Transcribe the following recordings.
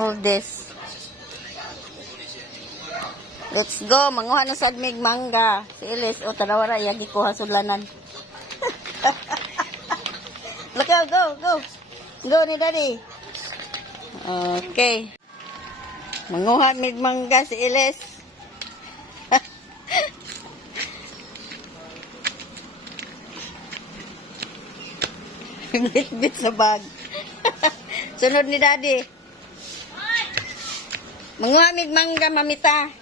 Hold this. Let's go. Manguha na sa admig mangga. Si Ilis. O, tarawara. Yagi ko hasulanan. Look out. Go. Go. Go ni daddy. Okay. Manguha mig mangga si Ilis. Bit-bit sa bag. Sunod ni daddy. Manguha mig mangga mamita.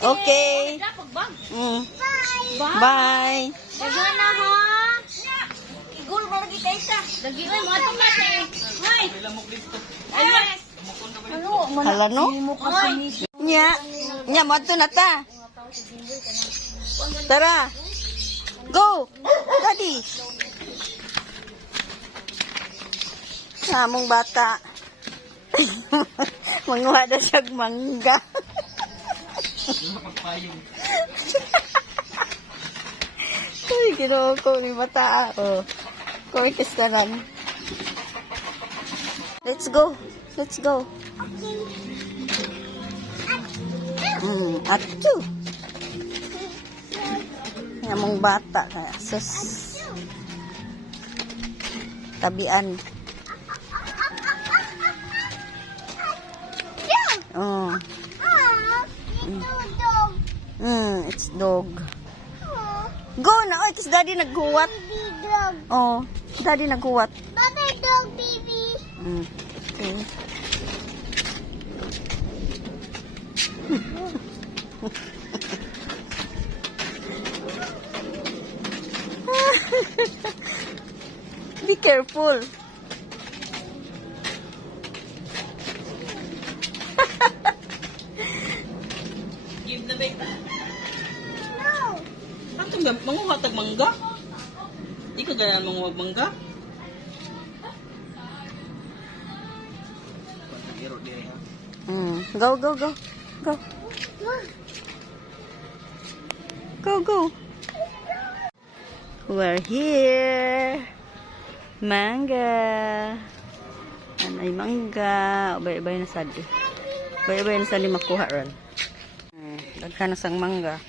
Okay. Mm. Bye. Dagana ha. Igul mo lagi tayo siya. Lagi ay mo ato mate. Hoy. Hala no? Mo Nya. Nya mo na ta. Tara. Go. Daddy. Samong bata. Manguha na siyag mangga. Ay, ginoo ko ni bata. Oh. Kung ikistanan. Let's go. Let's go. Hmm, atu. Namong bata kaya sus. Tabian. Oh. It's dog. Go na, oy, kasi daddy naghuwat. dog. Oh, daddy naghuwat. Mother dog baby. Hmm. Okay. Be careful. Give na ba? No. Ano ba? Manguha tag mangga? Di ka ganyan manguha mangga? Mm. Go, go, go. Go. Go, go. We're here. Mangga. Ano ay mangga. Ubay-ubay na sad. Ubay-ubay na sad makuha ron. Mm. Daghan na sang mangga.